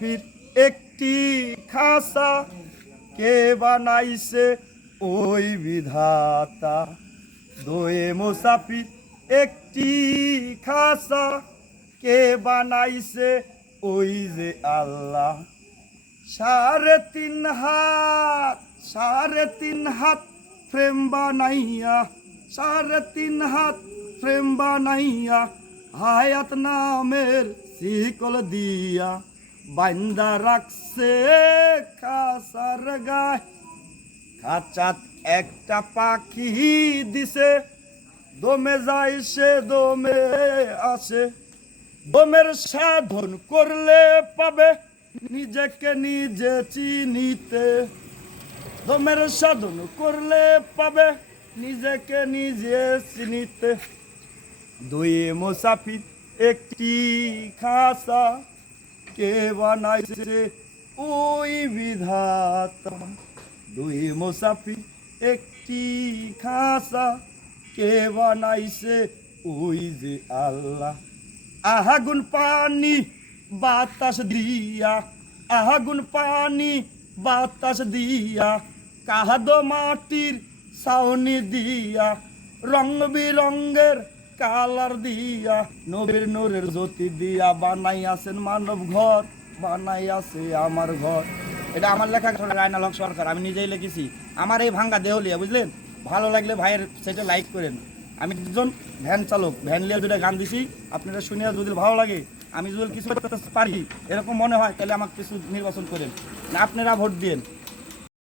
মুসাফির একটি খাসা, কে বানাইছে ওই বিধাতা। দোয়ে মুসাফির একটি খাসা, কে বানাইছে ওই যে আল্লাহ। 3.5 হাত ফ্রেম বানাইয়া, 3.5 হাত ফ্রেম বানাইয়া, হায়াত নামের শিকল দিয়া বান্দা রাখছে খাসার গায়। খাঁচাত একটা পাখি দিছে, দমে যায় সে দমে আসে। দমের সাধন করলে পাবে নিজেকে নিজে চিনিতে। দমের সাধন করলে পাবে নিজেকে নিজে চিনিতে। দুই মুসাফির একটি খাসা, কে বানাইছে ওই বিধাতা। দুই মুসাফির একটি খাসা, কে বানাইছে ওই যে আল্লাহ। আগুন পানি বাতাস দিয়া, আগুন পানি বাতাস দিয়া, কাহাদো মাটির ছাউনি দিয়া, রং বিরঙ্গের কালার দিয়া, নবীর নূরের জ্যোতি দিয়া বানাই আছেন মানব ঘর, বানাই আছে আমার ঘর। এটা আমার লেখা রায়নাল হক সরকার, আমি নিজেই লিখেছি। আমার এই ভাঙ্গা দেহলিয়া, বুঝলেন? ভালো লাগলে ভাইয়ের সেটা লাইক করেন। আমি একজন ভ্যান চালক, ভ্যান লিয়ে দুটো গান দিছি, আপনারা শুনিয়া যদি ভালো লাগে, আমি যদি কিছু করতে পারি এরকম মনে হয়, তাহলে আমাকে কিছু নির্বাচন করেন, না আপনারা ভোট দিন।